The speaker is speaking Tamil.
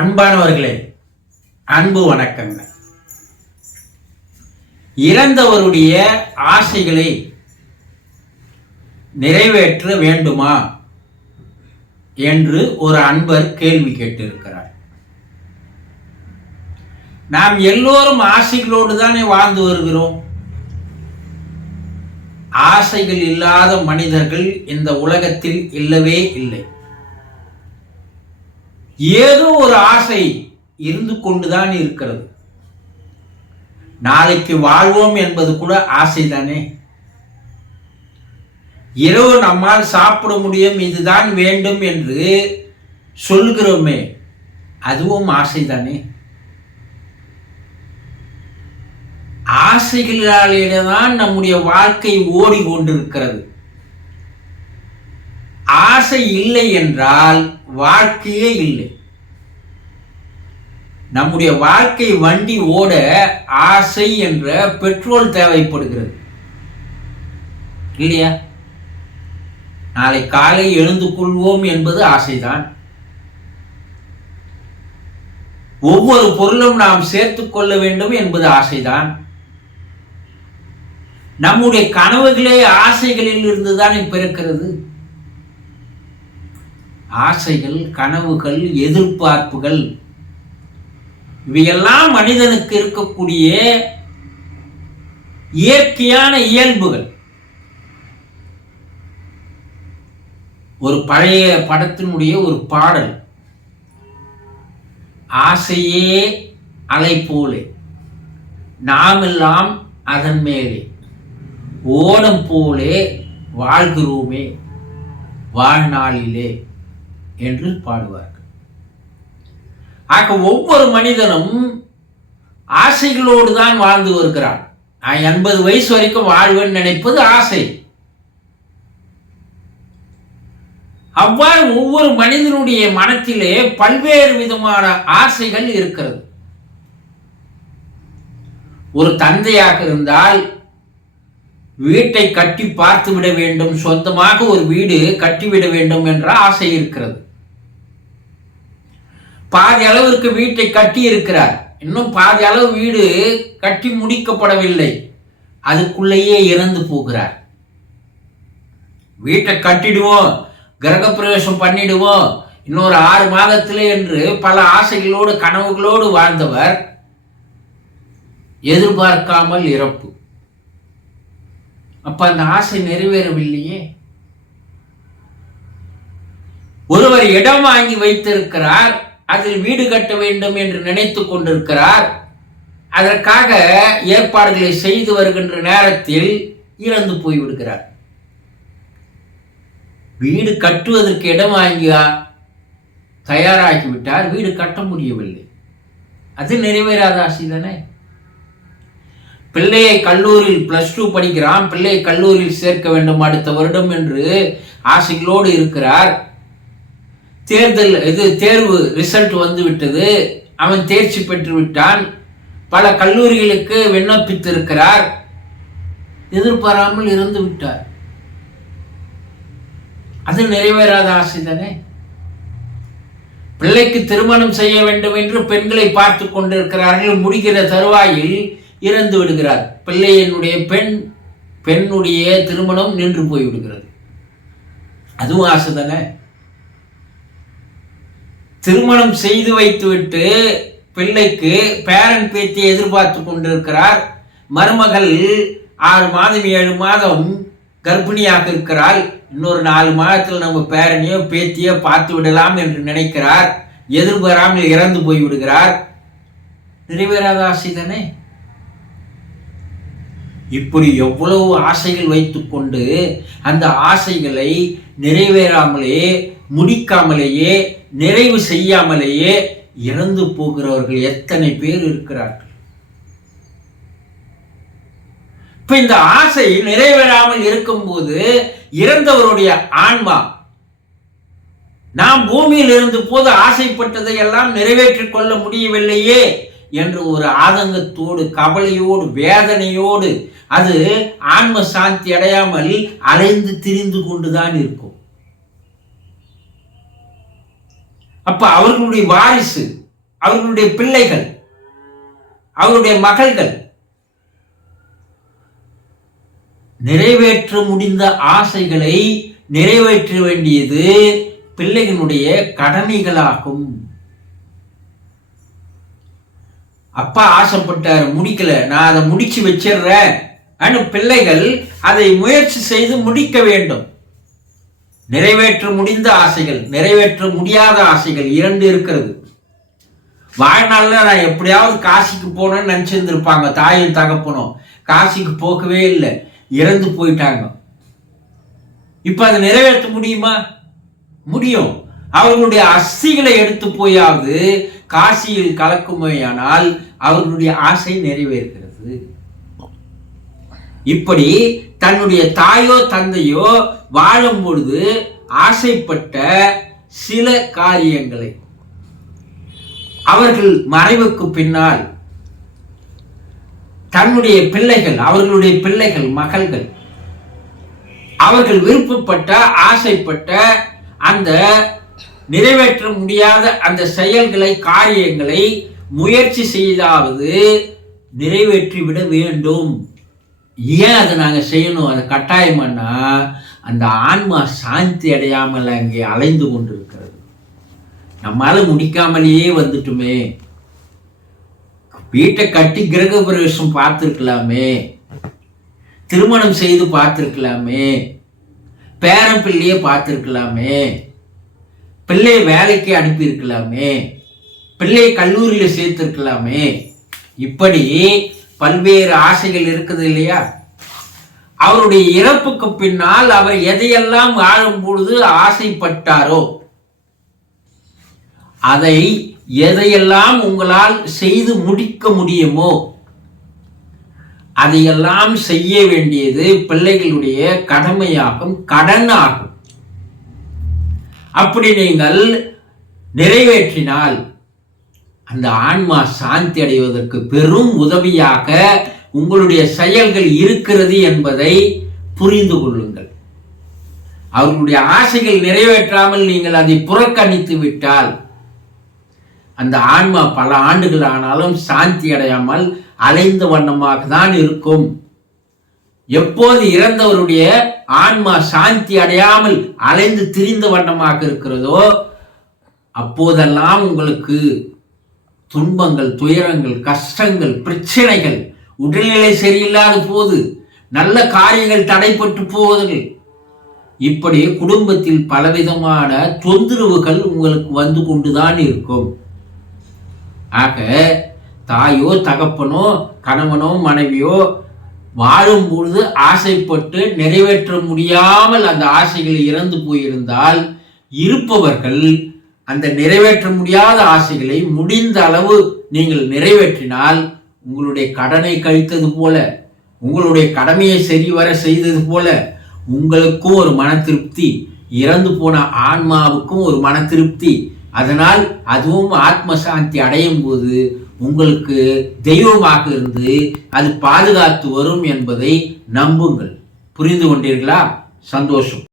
அன்பானவர்களே, அன்பு வணக்கங்கள். இறந்தவருடைய ஆசைகளை நிறைவேற்ற வேண்டுமா என்று ஒரு அன்பர் கேள்வி கேட்டிருக்கிறார். நாம் எல்லோரும் ஆசைகளோடு தானே வாழ்ந்து வருகிறோம். ஆசைகள் இல்லாத மனிதர்கள் இந்த உலகத்தில் இல்லவே இல்லை. ஏதோ ஒரு ஆசை இருந்து கொண்டுதான் இருக்கிறது. நாளைக்கு வாழ்வோம் என்பது கூட ஆசைதானே. இரவு நம்மால் சாப்பிட முடியும், இதுதான் வேண்டும் என்று சொல்கிறோமே, அதுவும் ஆசைதானே. ஆசைகளாலேதான் நம்முடைய வாழ்க்கை ஓடிக்கொண்டிருக்கிறது. ஆசை இல்லை என்றால் வாழ்க்கையே இல்லை. நம்முடைய வாழ்க்கை வண்டி ஓட ஆசை என்ற பெட்ரோல் தேவைப்படுகிறது இல்லையா? நாளை காலை எழுந்து கொள்வோம் என்பது ஆசைதான். ஒவ்வொரு பொருளும் நாம் சேர்த்துக் கொள்ள வேண்டும் என்பது ஆசைதான். நம்முடைய கனவுகளே ஆசைகளில் இருந்துதான் பிறக்கிறது. ஆசைகள், கனவுகள், எதிர்பார்ப்புகள் இவையெல்லாம் மனிதனுக்கு இருக்கக்கூடிய இயற்கையான இயல்புகள். ஒரு பழைய படத்தினுடைய ஒரு பாடல், ஆசையே அலை போலே நாமெல்லாம் அதன் மேலே ஓடம் போலே வாழ்கிறோமே வாழ்நாளிலே என்று பாடுவார்கள். ஆக ஒவ்வொரு மனிதனும் ஆசைகளோடு தான் வாழ்ந்து வருகிறான். நான் 80 வயசு வரைக்கும் வாழ்வேன் நினைப்பது ஆசை. அவ்வாறு ஒவ்வொரு மனிதனுடைய மனத்திலே பல்வேறு விதமான ஆசைகள் இருக்கிறது. ஒரு தந்தையாக இருந்தால் வீட்டை கட்டி பார்த்து விட வேண்டும், சொந்தமாக ஒரு வீடு கட்டிவிட வேண்டும் என்ற ஆசை இருக்கிறது. பாதி அளவிற்கு வீட்டை கட்டி இருக்கிறார், இன்னும் பாதி அளவு வீடு கட்டி முடிக்கப்படவில்லை, அதுக்குள்ளேயே இறந்து போகிறார். வீட்டை கட்டிடுவோம், கிரகப்பிரவேசம் பண்ணிடுவோம், இன்னொரு 6 மாதத்திலே என்று பல ஆசைகளோடு கனவுகளோடு வாழ்ந்தவர் எதிர்பார்க்காமல் இறப்பு. அப்ப அந்த ஆசை நிறைவேறவில்லையே. ஒருவர் இடம் வாங்கி வைத்திருக்கிறார், அதில் வீடு கட்ட வேண்டும் என்று நினைத்து கொண்டிருக்கிறார். அதற்காக ஏற்பாடுகளை செய்து வருகின்ற நேரத்தில் இறந்து போய்விடுகிறார். வீடு கட்டுவதற்கு இடம் வாங்கி தயாராகிவிட்டார், வீடு கட்ட முடியவில்லை. அது நிறைவேறாத ஆசை தானே. பிள்ளையை கல்லூரியில் +2 படிக்கிறான், பிள்ளையை கல்லூரியில் சேர்க்க வேண்டும் அடுத்த வருடம் என்று ஆசைகளோடு இருக்கிறார். தேர்வு ரிசல்ட் வந்து விட்டது, அவன் தேர்ச்சி பெற்று விட்டான். பல கல்லூரிகளுக்கு விண்ணப்பித்திருக்கிறார், எதிர்பாராமல் இறந்து விட்டார். அது நிறைவேறாத ஆசை தானே. பிள்ளைக்கு திருமணம் செய்ய வேண்டும் என்று பெண்களை பார்த்து கொண்டிருக்கிறார்கள், முடிகிற தருவாயில் இறந்து விடுகிறார். பிள்ளையினுடைய பெண்ணுடைய திருமணம் நின்று போய்விடுகிறது. அதுவும் ஆசை தானே. திருமணம் செய்து வைத்துவிட்டு பிள்ளைக்கு பேரன் பேத்தியை எதிர்பார்த்து கொண்டிருக்கிறார். மருமகள் 6 மாதம் 7 மாதம் கர்ப்பிணியாக இருக்கிறாள். இன்னொரு 4 மாதத்தில் நம்ம பேரனையோ பேத்தியோ பார்த்து விடலாம் என்று நினைக்கிறார். எதிர்பாராமல் இறந்து போய்விடுகிறார். நிறைவேறாத ஆசை தானே. இப்படி எவ்வளவு ஆசைகள் வைத்துக்கொண்டு அந்த ஆசைகளை நிறைவேறாமலே, முடிக்காமலேயே, நிறைவு செய்யாமலேயே இறந்து போகிறவர்கள் எத்தனை பேர் இருக்கிறார்கள். இப்ப இந்த ஆசை நிறைவேறாமல் இருக்கும்போது இறந்தவருடைய ஆன்மா, நாம் பூமியில் இருந்த போது ஆசைப்பட்டதை எல்லாம் நிறைவேற்றிக் கொள்ள முடியவில்லையே என்று ஒரு ஆதங்கத்தோடு, கவலையோடு, வேதனையோடு அது ஆன்ம சாந்தி அடையாமல் அலைந்து திரிந்து கொண்டுதான் இருக்கும். அப்ப அவர்களுடைய வாரிசு அவர்களுடைய பிள்ளைகள், அவருடைய மகள்கள் நிறைவேற்ற முடிந்த ஆசைகளை நிறைவேற்ற வேண்டியது பிள்ளைகளுடைய கடமைகளாகும். அப்பா ஆசைப்பட்டார், முடிக்கல, நான் அதை முடிச்சு வச்சிடுறேன். பிள்ளைகள் அதை முயற்சி செய்து முடிக்க வேண்டும். நிறைவேற்ற முடிந்த ஆசைகள், நிறைவேற்ற முடியாத ஆசைகள் இரண்டு இருக்கிறது. வாழ்நாள்ல நான் எப்படியாவது காசிக்கு போனேன்னு நினைச்சிருந்திருப்பாங்க. தாயும் தகப்பனும் காசிக்கு போகவே இல்லை, இறந்து போயிட்டாங்க. இப்ப அதை நிறைவேற்ற முடியுமா? முடியும். அவர்களுடைய அஸ்திகளை எடுத்து போயாவது காசியில் கலக்குமையானால் அவர்களுடைய ஆசை நிறைவேறுகிறது. இப்படி தன்னுடைய தாயோ தந்தையோ வாழும் பொழுது ஆசைப்பட்ட சில காரியங்களை அவர்கள் மறைவுக்கு பின்னால் தன்னுடைய பிள்ளைகள், அவர்களுடைய பிள்ளைகள், மகள்கள் அவர்கள் விருப்பப்பட்ட ஆசைப்பட்ட அந்த நிறைவேற்ற முடியாத அந்த செயல்களை, காரியங்களை முயற்சி செய்தாவது நிறைவேற்றிவிட வேண்டும். ஏன் அதை நாங்கள் செய்யணும்? அதை கட்டாயமானா அந்த ஆன்மா சாந்தி அடையாமல் அங்கே அலைந்து கொண்டிருக்கிறது. நம்மால முடிக்காமலேயே வந்துட்டுமே, வீட்டை கட்டி கிரக பிரவேசம் பார்த்துருக்கலாமே, திருமணம் செய்து பார்த்துருக்கலாமே, பேரன் பிள்ளையே பார்த்துருக்கலாமே, பிள்ளையை வேலைக்கு அனுப்பியிருக்கலாமே, பிள்ளையை கல்லூரியில் சேர்த்திருக்கலாமே. இப்படி பல்வேறு ஆசைகள் இருக்குது இல்லையா? அவருடைய இறப்புக்கு பின்னால் அவர் எதையெல்லாம் வாழும் பொழுது ஆசைப்பட்டாரோ அதை எதையெல்லாம் உங்களால் செய்து முடிக்க முடியுமோ அதையெல்லாம் செய்ய வேண்டியது பிள்ளைகளுடைய கடமையாகும், கடனாகும். அப்படி நீங்கள் நிறைவேற்றினால் அந்த ஆன்மா சாந்தி அடைவதற்கு பெரும் உதவியாக உங்களுடைய செயல்கள் இருக்கிறது என்பதை புரிந்து கொள்ளுங்கள். அவர்களுடைய ஆசைகள் நிறைவேற்றாமல் நீங்கள் அதை புறக்கணித்து விட்டால் அந்த ஆன்மா பல ஆண்டுகள் ஆனாலும் சாந்தி அடையாமல் அலைந்த வண்ணமாக தான் இருக்கும். எப்போது இறந்தவருடைய ஆன்மா சாந்தி அடையாமல் அலைந்து திரிந்த வண்ணமாக இருக்கிறதோ அப்போதெல்லாம் உங்களுக்கு துன்பங்கள், துயரங்கள், கஷ்டங்கள், பிரச்சனைகள், உடல்நிலை சரியில்லாத போது நல்ல காரியங்கள் தடைப்பட்டு போவதில்லை. இப்படி குடும்பத்தில் பலவிதமான தொந்தரவுகள் உங்களுக்கு வந்து கொண்டுதான் இருக்கும். ஆக தாயோ தகப்பனோ கணவனோ மனைவியோ வாழும் பொழுது ஆசைப்பட்டு நிறைவேற்ற முடியாமல் அந்த ஆசைகளை இறந்து போயிருந்தால் இருப்பவர்கள் அந்த நிறைவேற்ற முடியாத ஆசைகளை முடிந்த அளவு நீங்கள் நிறைவேற்றினால் உங்களுடைய கடனை கழித்தது போல, உங்களுடைய கடமையை சரிவர செய்தது போல உங்களுக்கும் ஒரு மன திருப்தி, இறந்து போன ஆன்மாவுக்கும் ஒரு மன திருப்தி. அதனால் அதுவும் ஆத்ம சாந்தி அடையும் போது உங்களுக்கு தெய்வமாக இருந்து அது பாதுகாத்து வரும் என்பதை நம்புங்கள். புரிந்து கொண்டீர்களா? சந்தோஷம்.